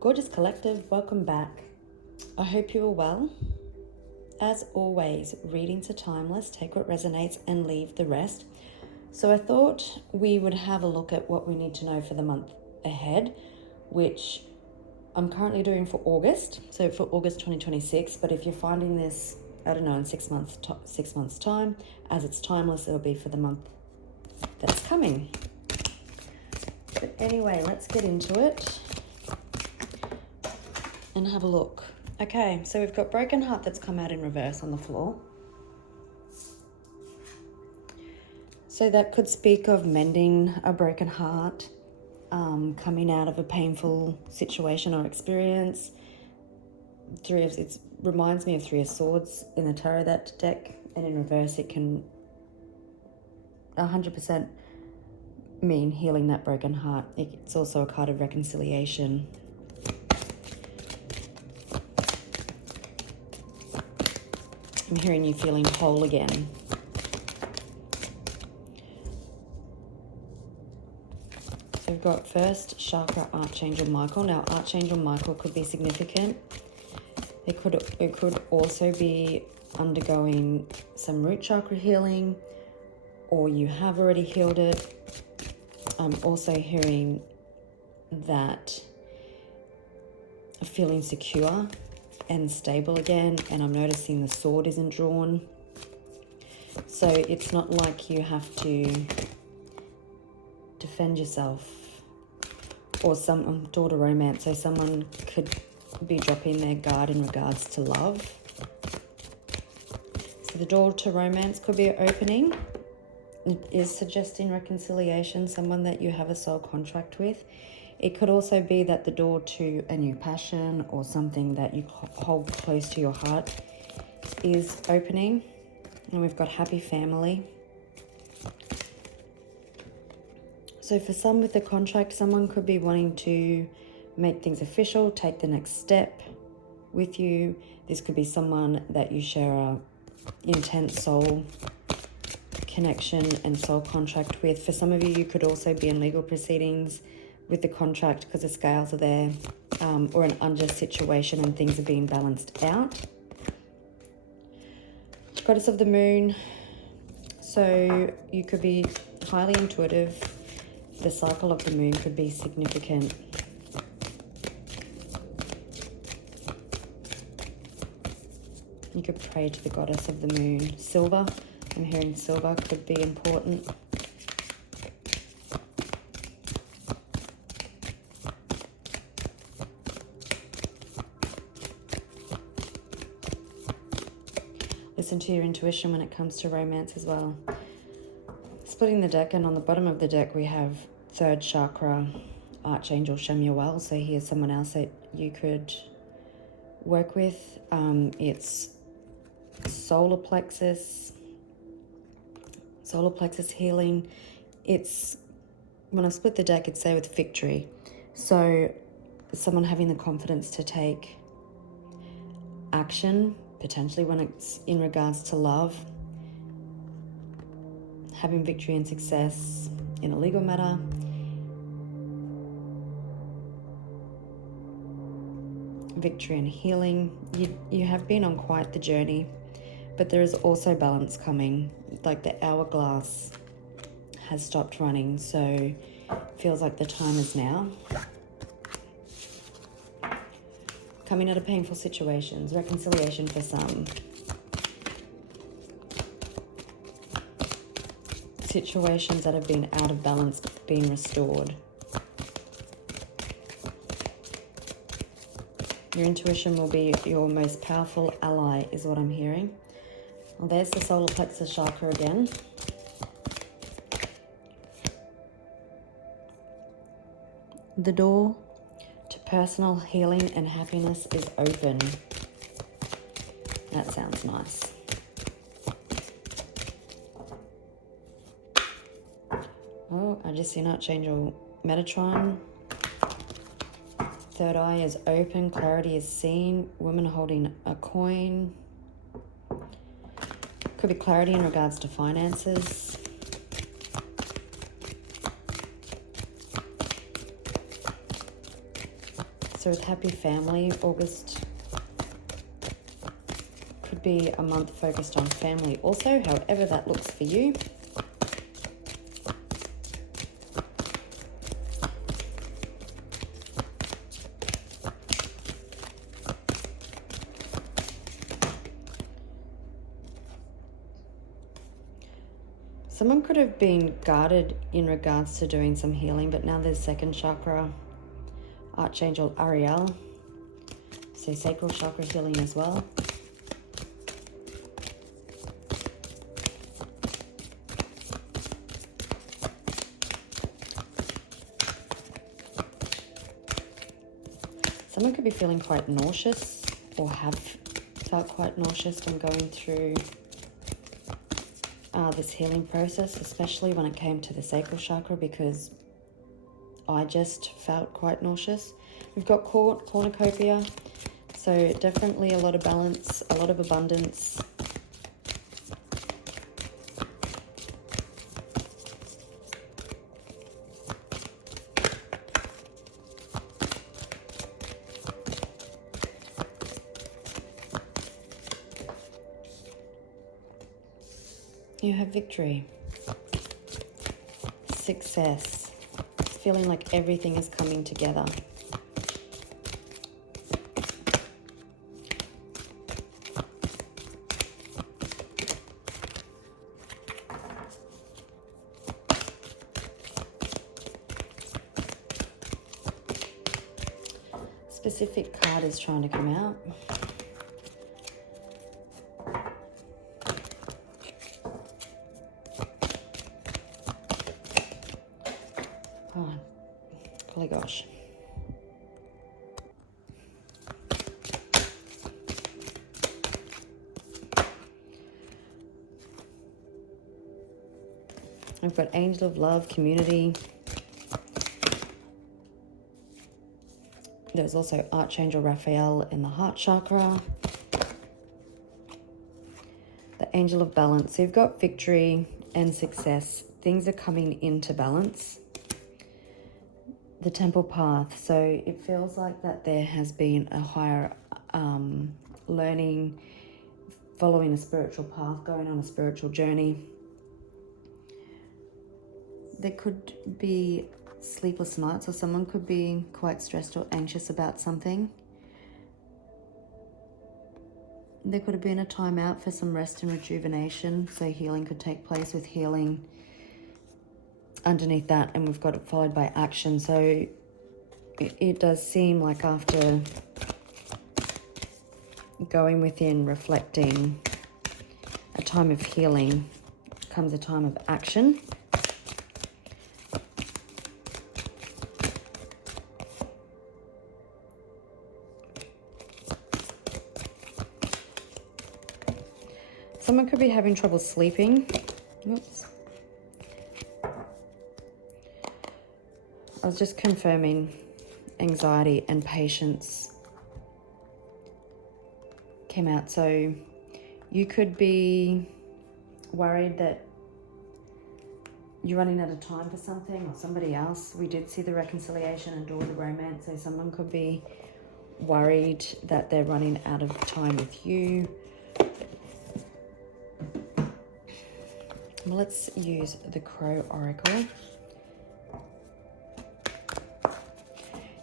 Gorgeous Collective, welcome back. I hope you are well. As always, readings are timeless. Take what resonates and leave the rest. So I thought we would have a look at what we need to know for the month ahead, which I'm currently doing for August. So for August 2026. But if you're finding this, I don't know, in 6 months time, as it's timeless, it'll be for the month that's coming. But anyway, let's get into it and have a look. Okay, so we've got Broken Heart that's come out in reverse on the floor. So that could speak of mending a broken heart, coming out of a painful situation or experience. It reminds me of Three of Swords in the Tarot, that deck, and in reverse it can 100% mean healing that broken heart. It's also a card of reconciliation. I'm hearing you feeling whole again. So we've got first chakra Archangel Michael. Now Archangel Michael could be significant. It could also be undergoing some root chakra healing, or you have already healed it. I'm also hearing that feeling secure and stable again, and I'm noticing the sword isn't drawn. So it's not like you have to defend yourself, or some door to romance. So someone could be dropping their guard in regards to love. So the door to romance could be opening. It is suggesting reconciliation, someone that you have a soul contract with. It could also be that the door to a new passion or something that you hold close to your heart is opening. And we've got happy family. So for some with the contract, someone could be wanting to make things official, take the next step with you. This could be someone that you share a intense soul connection and soul contract with. For some of you, you could also be in legal proceedings with the contract because the scales are there, or an unjust situation and things are being balanced out. Goddess of the Moon. So you could be highly intuitive. The cycle of the moon could be significant. You could pray to the goddess of the moon. Silver. I'm hearing silver could be important. Listen to your intuition when it comes to romance as well. Splitting the deck, and on the bottom of the deck we have third chakra Archangel Chamuel. So here's someone else that you could work with. It's solar plexus healing. It's, when I split the deck, it's say with victory. So someone having the confidence to take action, potentially when it's in regards to love, having victory and success in a legal matter. Victory and healing. You have been on quite the journey, but there is also balance coming. Like the hourglass has stopped running, so it feels like the time is now. Coming out of painful situations, reconciliation for some. Situations that have been out of balance being restored. Your intuition will be your most powerful ally, is what I'm hearing. Well, there's the solar plexus chakra again. The door to personal healing and happiness is open. That sounds nice. Oh, I just seen Archangel Metatron. Third eye is open, clarity is seen. Woman holding a coin. Could be clarity in regards to finances. So with happy family, August could be a month focused on family also, however that looks for you. Someone could have been guarded in regards to doing some healing, but now there's second chakra, Archangel Ariel, so sacral chakra healing as well. Someone could be feeling quite nauseous or have felt quite nauseous when going through this healing process, especially when it came to the sacral chakra, because I just felt quite nauseous. We've got cornucopia, so definitely a lot of balance, a lot of abundance. You have victory, success, feeling like everything is coming together. Specific card is trying to come out. Oh, golly gosh. I've got Angel of Love, Community. There's also Archangel Raphael in the heart chakra. The Angel of Balance. So you've got victory and success. Things are coming into balance. The Temple Path. So it feels like that there has been a higher learning, following a spiritual path, going on a spiritual journey. There could be sleepless nights, or someone could be quite stressed or anxious about something. There could have been a time out for some rest and rejuvenation, so healing could take place with healing underneath that, and we've got it followed by action. So it does seem like after going within, reflecting, a time of healing comes a time of action. Someone could be having trouble sleeping. Oops. I was just confirming anxiety and patience came out. So you could be worried that you're running out of time for something or somebody else. We did see the reconciliation and door of the romance. So someone could be worried that they're running out of time with you. Well, let's use the Crow Oracle.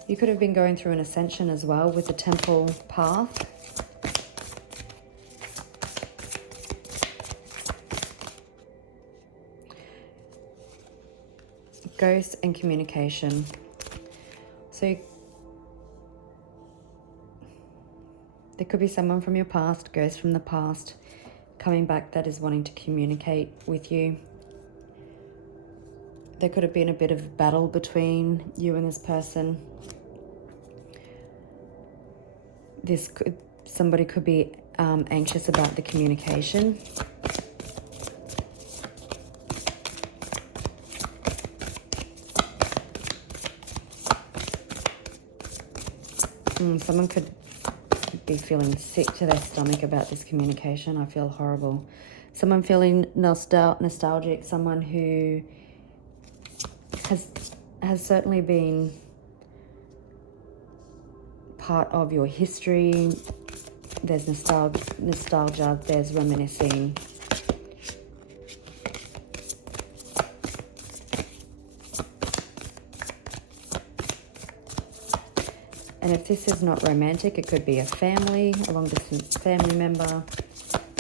You could have been going through an ascension as well with the Temple Path. Ghosts and communication. So there could be someone from your past, ghost from the past, coming back that is wanting to communicate with you. There could have been a bit of battle between you and this person. Somebody could be anxious about the communication. Someone could be feeling sick to their stomach about this communication. I feel horrible. Someone feeling nostalgic. Someone who has certainly been part of your history. There's nostalgia, there's reminiscing. And if this is not romantic, it could be a family, a long-distance family member,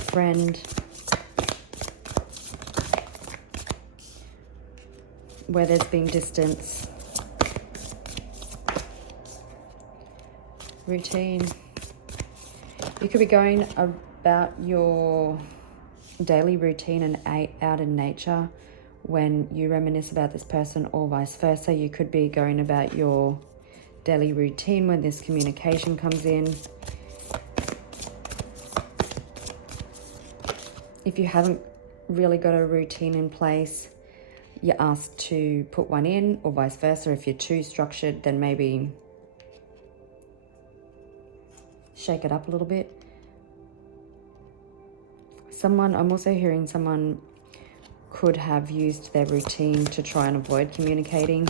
friend, where there's been distance. Routine. You could be going about your daily routine and out in nature when you reminisce about this person, or vice versa. You could be going about your daily routine when this communication comes in. If you haven't really got a routine in place, you're asked to put one in, or vice versa. If you're too structured, then maybe shake it up a little bit. I'm also hearing someone could have used their routine to try and avoid communicating,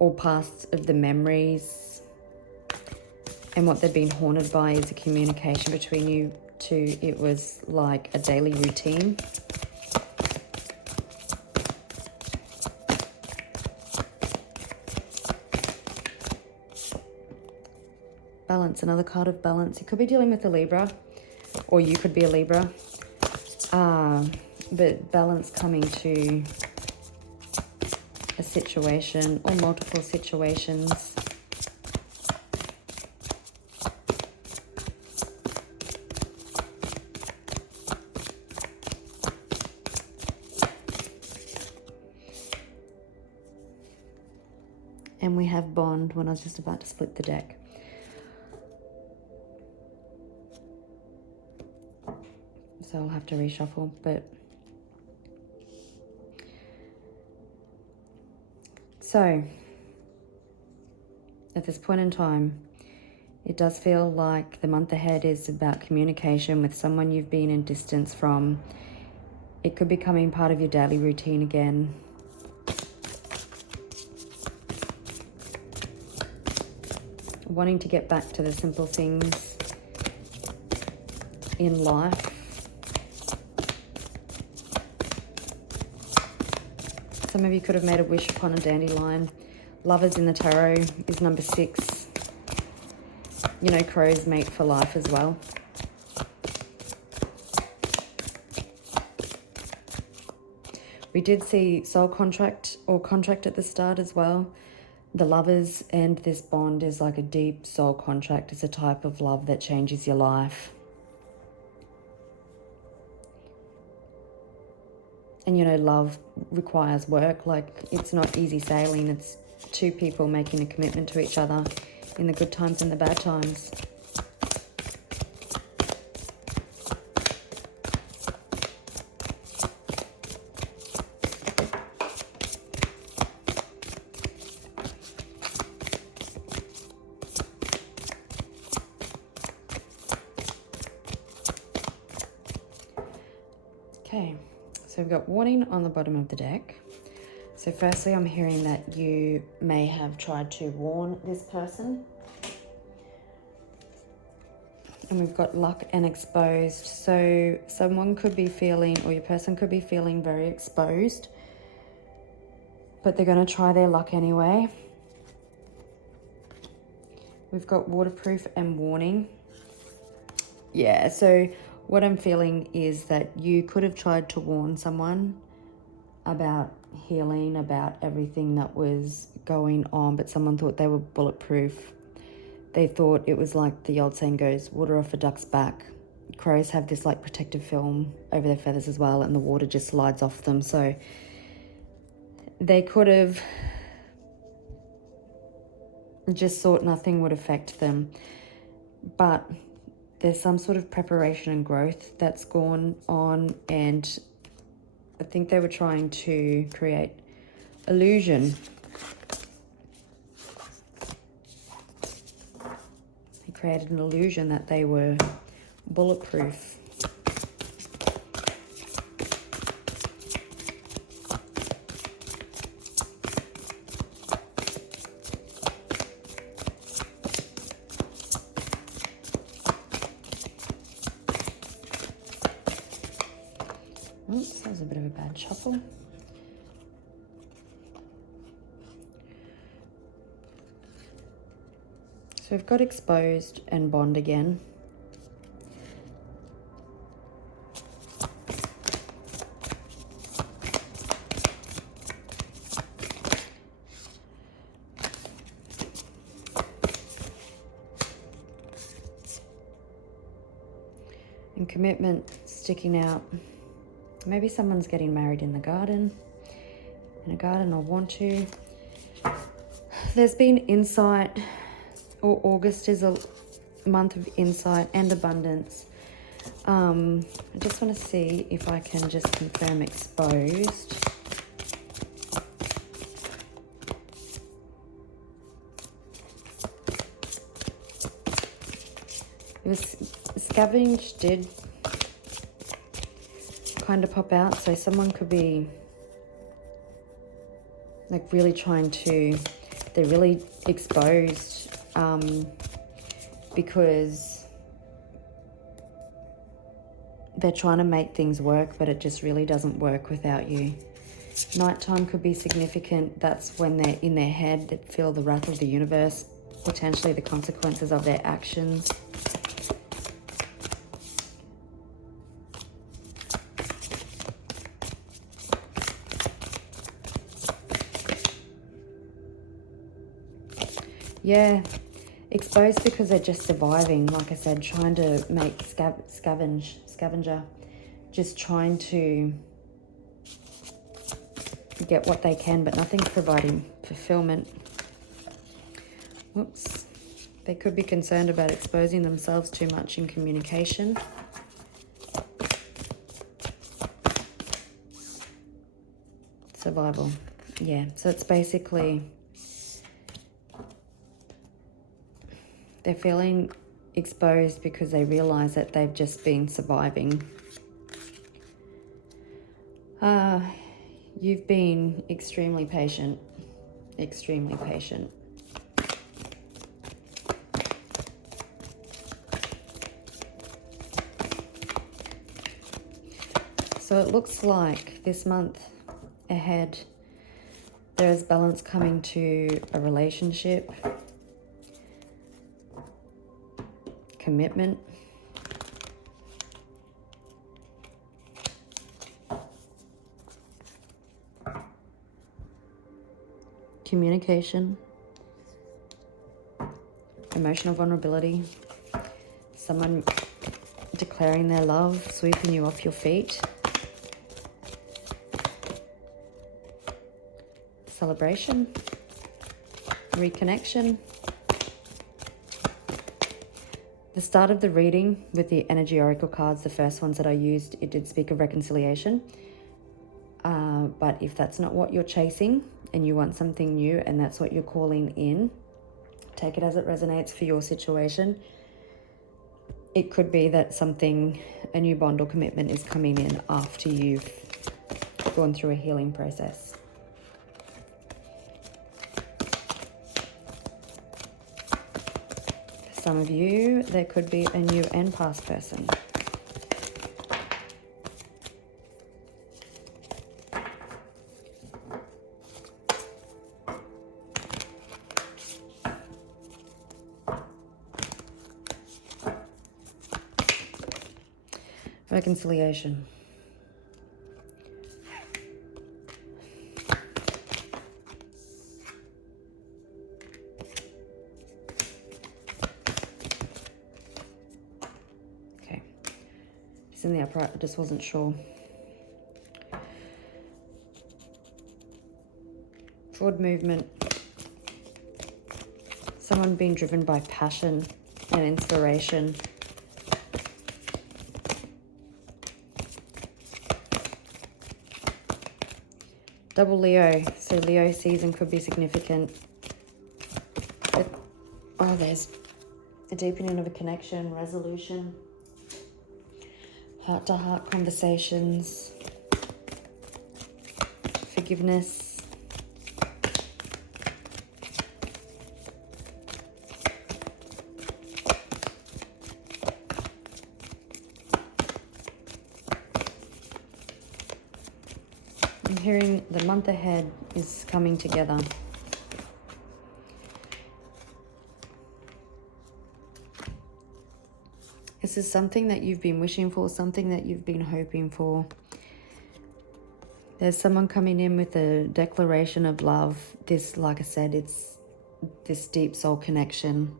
or past of the memories, and what they've been haunted by is a communication between you two. It was like a daily routine. Balance, another card of balance. You could be dealing with a Libra, or you could be a Libra, but balance coming to a situation or multiple situations. And we have bond when I was just about to split the deck. So I'll have to reshuffle, but so at this point in time, it does feel like the month ahead is about communication with someone you've been in distance from. It could be becoming part of your daily routine again. Wanting to get back to the simple things in life. Some of you could have made a wish upon a dandelion. Lovers in the tarot is number 6. You know, crows mate for life as well. We did see soul contract or contract at the start as well. The lovers, and this bond is like a deep soul contract. It's a type of love that changes your life. And you know, love requires work. Like, it's not easy sailing. It's two people making a commitment to each other in the good times and the bad times. Okay. So we've got warning on the bottom of the deck. So firstly, I'm hearing that you may have tried to warn this person. And we've got luck and exposed. So someone could be feeling, or your person could be feeling very exposed, but they're going to try their luck anyway. We've got waterproof and warning. Yeah, so what I'm feeling is that you could have tried to warn someone about healing, about everything that was going on, but someone thought they were bulletproof. They thought it was like the old saying goes, water off a duck's back. Crows have this like protective film over their feathers as well, and the water just slides off them. So they could have just thought nothing would affect them. But there's some sort of preparation and growth that's gone on, and I think they were trying to create illusion. They created an illusion that they were bulletproof. and shuffle. So we've got exposed and bond again. And commitment sticking out. Maybe someone's getting married in a garden or want to. There's been insight, or August is a month of insight and abundance. I just want to see if I can just confirm exposed. It was scavenge did kind of pop out, so someone could be like really trying to, they're really exposed because they're trying to make things work, but it just really doesn't work without you. Nighttime could be significant. That's when they're in their head, they feel the wrath of the universe, potentially the consequences of their actions. Yeah, exposed because they're just surviving. Like I said, trying to make scavenger, just trying to get what they can, but nothing's providing fulfillment. Whoops. They could be concerned about exposing themselves too much in communication. Survival. Yeah, so it's basically they're feeling exposed because they realize that they've just been surviving. You've been extremely patient. Extremely patient. So it looks like this month ahead, there is balance coming to a relationship, commitment, communication, emotional vulnerability, someone declaring their love, sweeping you off your feet, celebration, reconnection. The start of the reading with the energy oracle cards, the first ones that I used, it did speak of reconciliation. But if that's not what you're chasing and you want something new and that's what you're calling in, take it as it resonates for your situation. It could be that a new bond or commitment is coming in after you've gone through a healing process. For some of you, there could be a new and past person. Reconciliation. Okay. It's in the upright, I just wasn't sure. Forward movement. Someone being driven by passion and inspiration. Double Leo, so Leo season could be significant. There's a deepening of a connection, resolution, heart-to-heart conversations, forgiveness. hearing the month ahead is coming together. This is something that you've been wishing for, something that you've been hoping for. There's someone coming in with a declaration of love. This, like I said, it's this deep soul connection.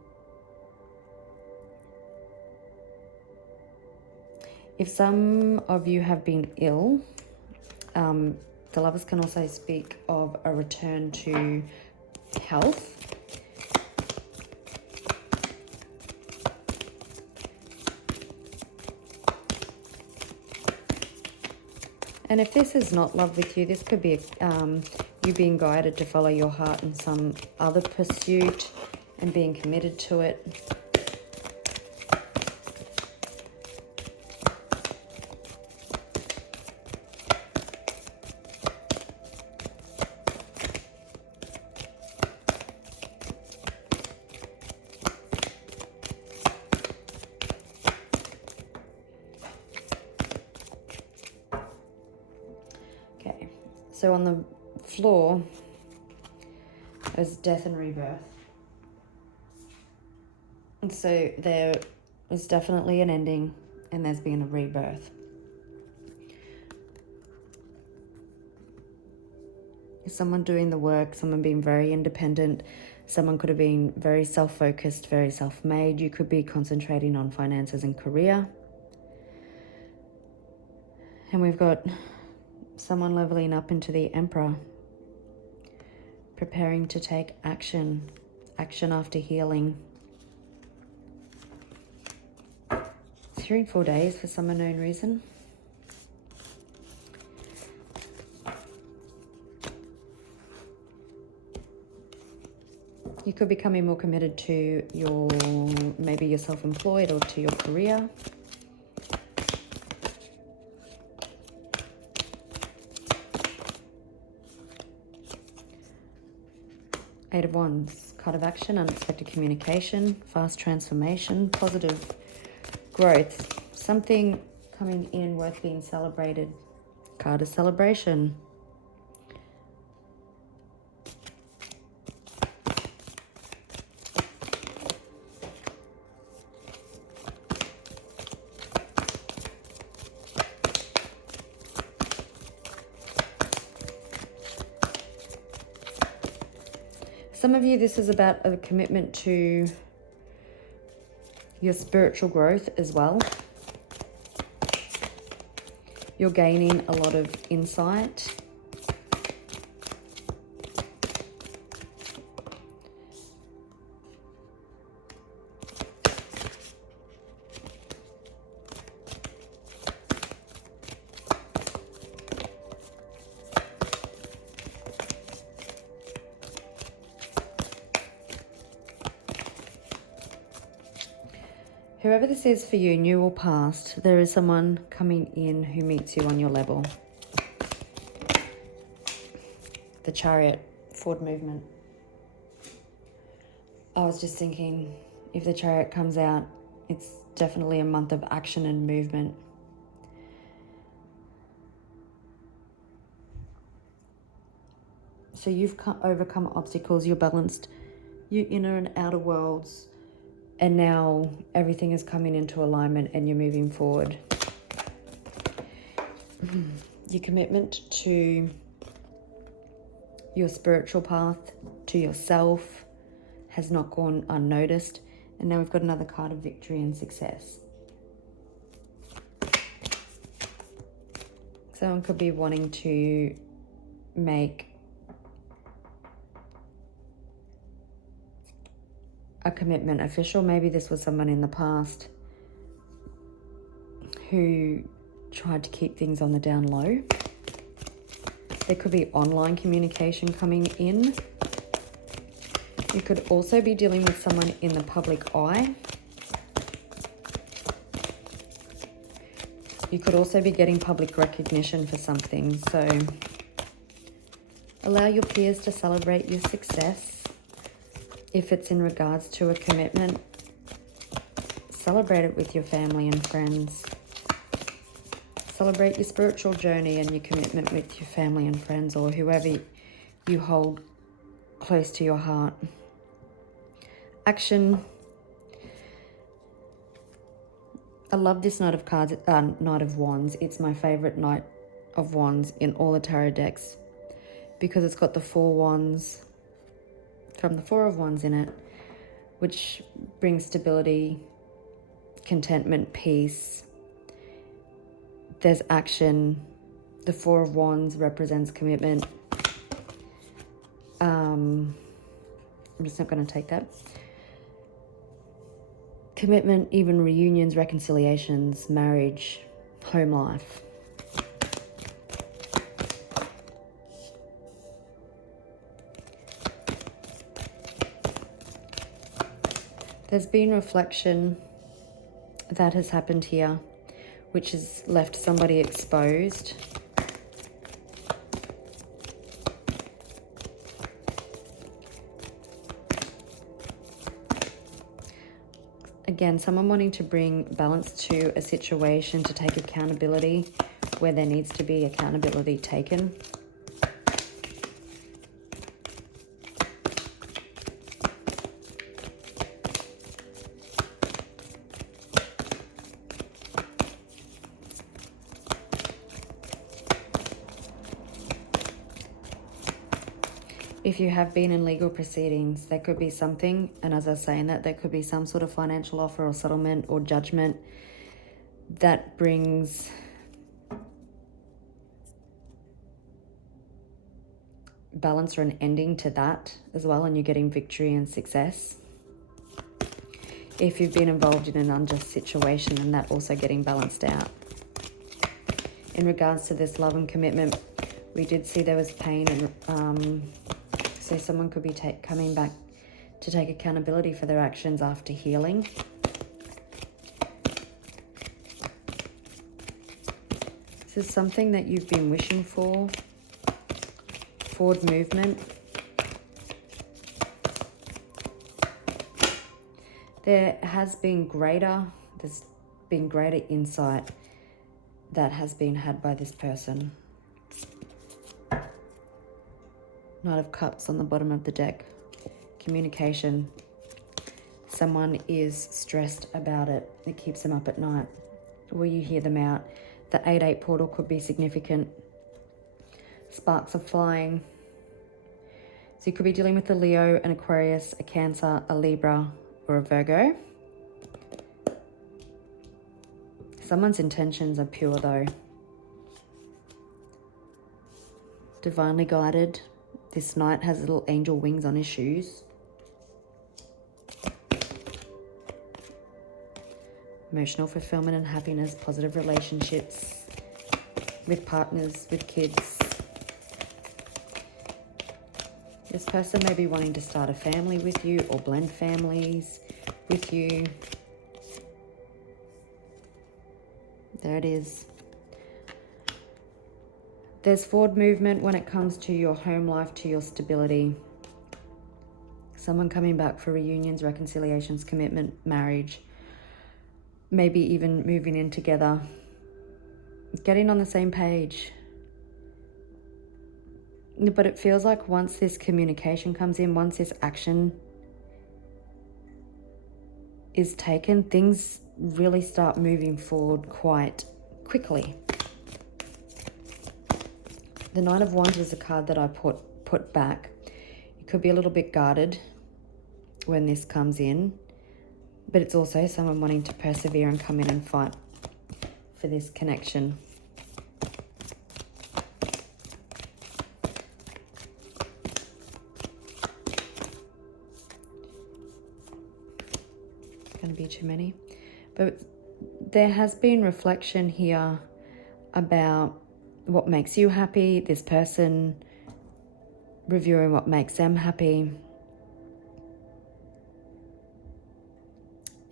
If some of you have been ill, the lovers can also speak of a return to health. And if this is not love with you, this could be you being guided to follow your heart in some other pursuit and being committed to it. So on the floor, there's death and rebirth. And so there is definitely an ending and there's been a rebirth. Someone doing the work, someone being very independent, someone could have been very self-focused, very self-made. You could be concentrating on finances and career. And we've got someone leveling up into the Emperor, preparing to take action after healing. It's here in 4 days for some unknown reason. You could be becoming more committed to maybe you're self-employed or to your career. Eight of Wands, card of action, unexpected communication, fast transformation, positive growth, something coming in worth being celebrated. Card of celebration. Some of you, this is about a commitment to your spiritual growth as well. You're gaining a lot of insight. Whoever this is for you, new or past, there is someone coming in who meets you on your level. The Chariot, forward movement. I was just thinking, if the Chariot comes out, it's definitely a month of action and movement. So you've overcome obstacles, you're balanced, your inner and outer worlds. And now everything is coming into alignment and you're moving forward. Your commitment to your spiritual path, to yourself, has not gone unnoticed. And now we've got another card of victory and success. Someone could be wanting to make a commitment official. Maybe this was someone in the past who tried to keep things on the down low. There could be online communication coming in. You could also be dealing with someone in the public eye. You could also be getting public recognition for something. So allow your peers to celebrate your success. If it's in regards to a commitment, celebrate it with your family and friends. Celebrate your spiritual journey and your commitment with your family and friends, or whoever you hold close to your heart. Action. I love this Knight of Cards, Knight of Wands. It's my favorite Knight of Wands in all the tarot decks because it's got the 4 wands from the 4 of Wands in it, which brings stability, contentment, peace. There's action. The 4 of Wands represents commitment. I'm just not going to take that. Commitment, even reunions, reconciliations, marriage, home life. There's been reflection that has happened here, which has left somebody exposed. Again, someone wanting to bring balance to a situation, to take accountability where there needs to be accountability taken. If you have been in legal proceedings, there could be something, and as I was saying that, there could be some sort of financial offer or settlement or judgment that brings balance or an ending to that as well, and you're getting victory and success. If you've been involved in an unjust situation, and that also getting balanced out. In regards to this love and commitment, we did see there was pain and so someone could be coming back to take accountability for their actions after healing. This is something that you've been wishing for. Forward movement. There's been greater insight that has been had by this person. Knight of Cups on the bottom of the deck. Communication. Someone is stressed about it. It keeps them up at night. Will you hear them out? The 8-8 portal could be significant. Sparks are flying. So you could be dealing with a Leo, an Aquarius, a Cancer, a Libra, or a Virgo. Someone's intentions are pure though. Divinely guided. This knight has little angel wings on his shoes. Emotional fulfillment and happiness, positive relationships with partners, with kids. This person may be wanting to start a family with you or blend families with you. There it is. There's forward movement when it comes to your home life, to your stability. Someone coming back for reunions, reconciliations, commitment, marriage. Maybe even moving in together. Getting on the same page. But it feels like once this communication comes in, once this action is taken, things really start moving forward quite quickly. The Knight of Wands is a card that I put back. You could be a little bit guarded when this comes in, but it's also someone wanting to persevere and come in and fight for this connection. Going to be too many, but there has been reflection here about what makes you happy, this person reviewing what makes them happy,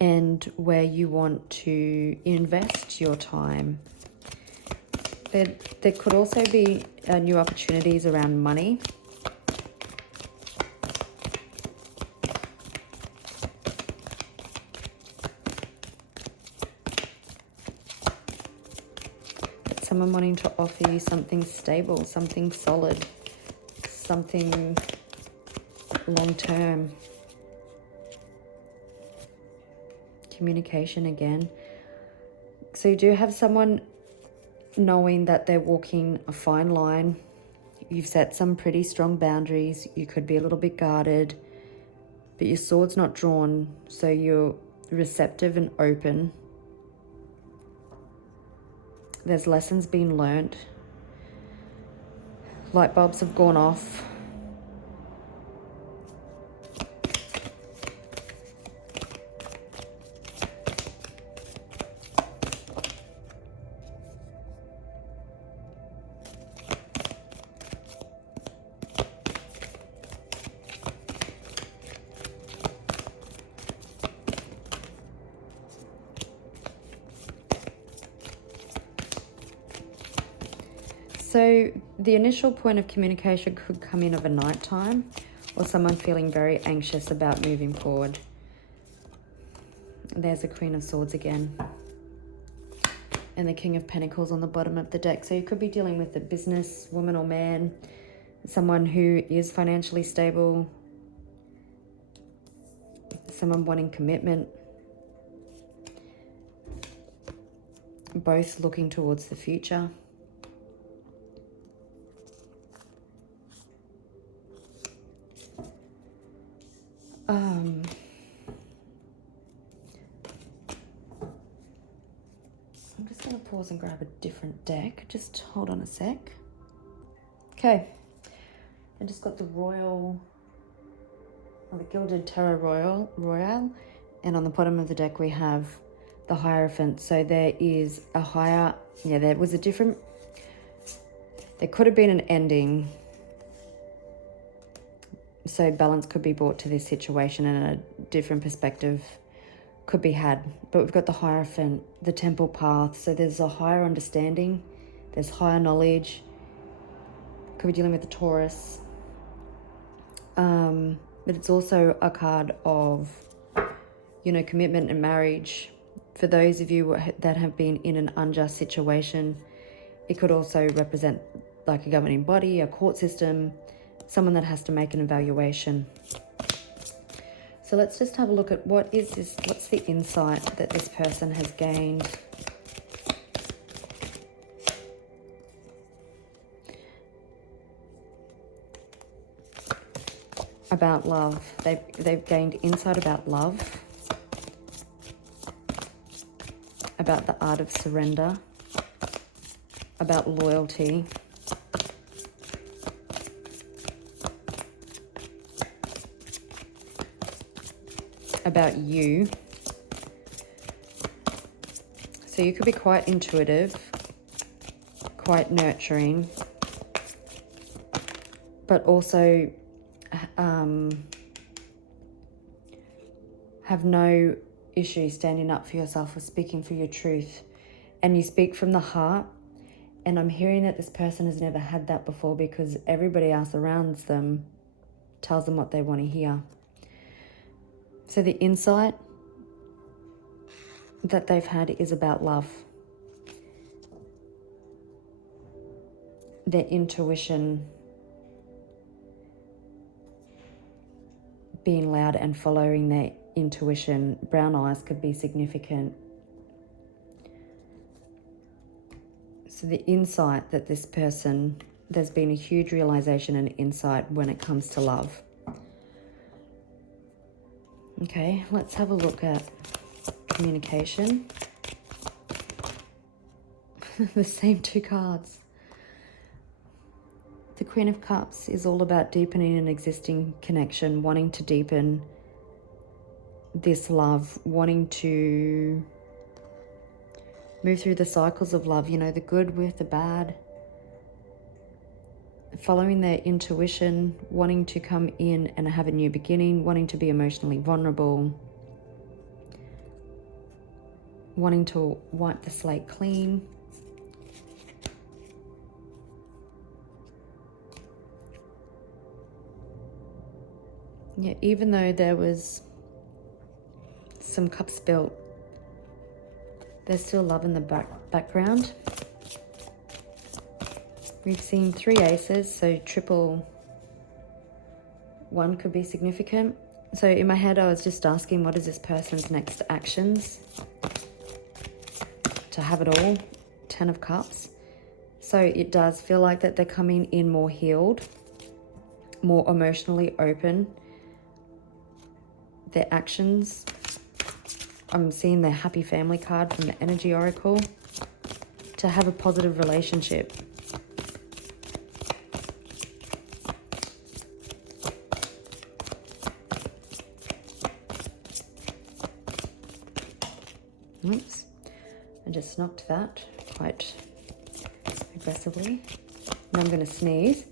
and where you want to invest your time. There could also be new opportunities around money. someone wanting to offer you something stable, something solid, something long-term. Communication again. So you do have someone knowing that they're walking a fine line. You've set some pretty strong boundaries. You could be a little bit guarded, but your sword's not drawn, so you're receptive and open. There's lessons being learned. Light bulbs have gone off. So the initial point of communication could come in of a night time, or someone feeling very anxious about moving forward. There's the Queen of Swords again. And the King of Pentacles on the bottom of the deck. So you could be dealing with a business woman or man, someone who is financially stable, someone wanting commitment, both looking towards the future. I'm just going to pause and grab a different deck. Just hold on a sec. Okay. I just got the Royal, or the Gilded Tarot Royale. And on the bottom of the deck we have the Hierophant. So there is a higher, there was a different, there could have been an ending. So balance could be brought to this situation and a different perspective could be had. But we've got the Hierophant, the Temple Path. So there's a higher understanding. There's higher knowledge. Could be dealing with the Taurus. But it's also a card of, commitment and marriage. For those of you that have been in an unjust situation, it could also represent like a governing body, a court system, someone that has to make an evaluation. So let's just have a look at what's the insight that this person has gained. About love. They've gained insight about love, about the art of surrender, about loyalty, about you. So you could be quite intuitive, quite nurturing, but also have no issue standing up for yourself or speaking for your truth. And you speak from the heart. And I'm hearing that this person has never had that before because everybody else around them tells them what they want to hear. So the insight that they've had is about love. Their intuition being loud and following their intuition. Brown eyes could be significant. So the insight that this person, there's been a huge realization and insight when it comes to love. Okay, let's have a look at communication. The same two cards. The Queen of Cups is all about deepening an existing connection, wanting to deepen this love, wanting to move through the cycles of love, the good with the bad, following their intuition, wanting to come in and have a new beginning, wanting to be emotionally vulnerable, wanting to wipe the slate clean. Yeah, even though there was some cups spilt, there's still love in the background. We've seen 3 aces, so triple 1 could be significant. So in my head, I was just asking, what is this person's next actions? To have it all, 10 of Cups. So it does feel like that they're coming in more healed, more emotionally open. Their actions, I'm seeing their happy family card from the Energy Oracle, to have a positive relationship. Oops, I just knocked that quite aggressively. Now I'm going to sneeze.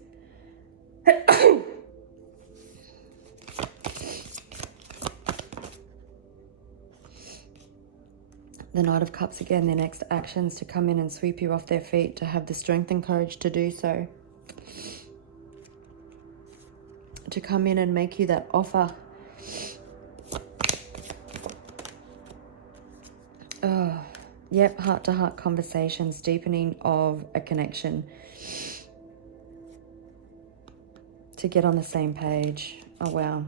The Knight of Cups again, their next actions to come in and sweep you off their feet, to have the strength and courage to do so. To come in and make you that offer. Oh, yep, heart-to-heart conversations, deepening of a connection. To get on the same page. Oh, wow.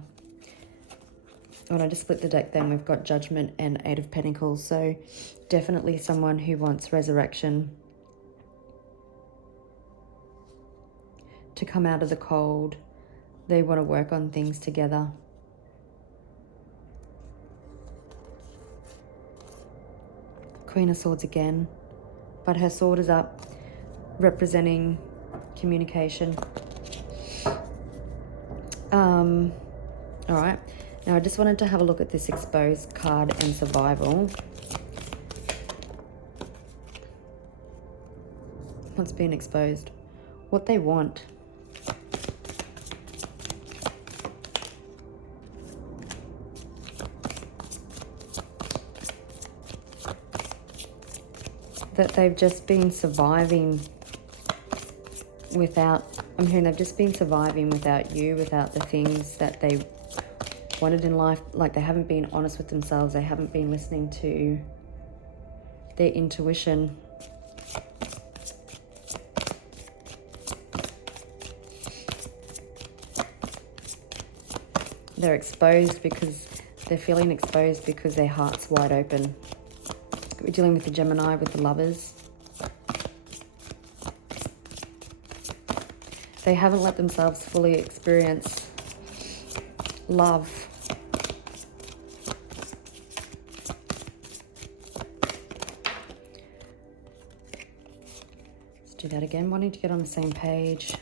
When I just split the deck, then we've got Judgment and 8 of Pentacles. So definitely someone who wants resurrection. To come out of the cold. They want to work on things together. Queen of Swords again. But her sword is up, representing communication. All right. Now, I just wanted to have a look at this exposed card and survival. What's being exposed? What they want. That they've just been surviving without, I'm hearing they've just been surviving without you, without the things that they wanted in life. Like they haven't been honest with themselves. They haven't been listening to their intuition. They're exposed because they're feeling exposed because their heart's wide open. We're dealing with the Gemini, with the Lovers. They haven't let themselves fully experience love. Let's do that again. Wanting to get on the same page.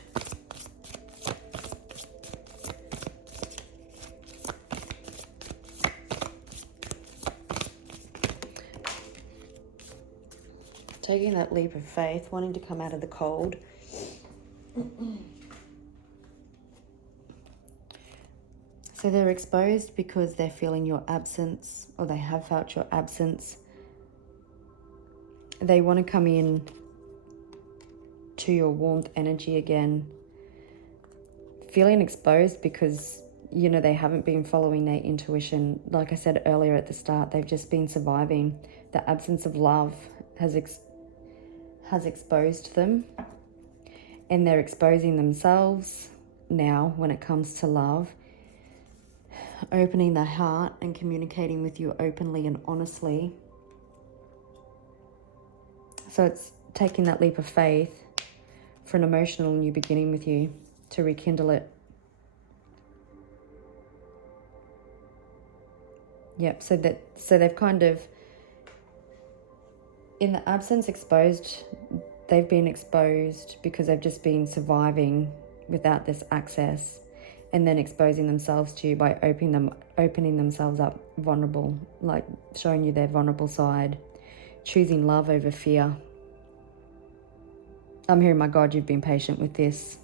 Taking that leap of faith, wanting to come out of the cold. So they're exposed because they're feeling your absence, or they have felt your absence. They want to come in to your warmth energy again. Feeling exposed because, you know, they haven't been following their intuition. Like I said earlier at the start, they've just been surviving. The absence of love has exposed them, and they're exposing themselves now when it comes to love, opening their heart and communicating with you openly and honestly. So it's taking that leap of faith for an emotional new beginning with you, to rekindle it. Yep, so they've kind of, in the absence exposed, they've been exposed because they've just been surviving without this access, and then exposing themselves to you by opening themselves up vulnerable, like showing you their vulnerable side, choosing love over fear. I'm hearing, my God, you've been patient with this.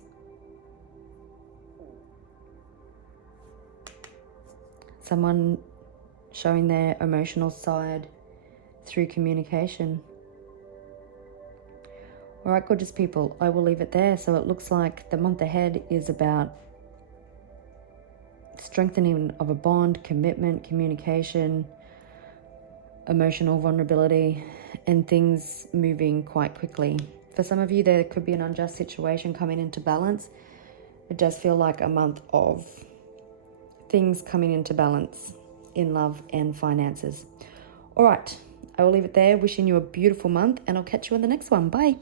Someone showing their emotional side through communication. All right, gorgeous people, I will leave it there. So it looks like the month ahead is about strengthening of a bond, commitment, communication, emotional vulnerability, and things moving quite quickly For some of you, there could be an unjust situation coming into balance. It does feel like a month of things coming into balance in love and finances. All right, I will leave it there. Wishing you a beautiful month, and I'll catch you on the next one. Bye.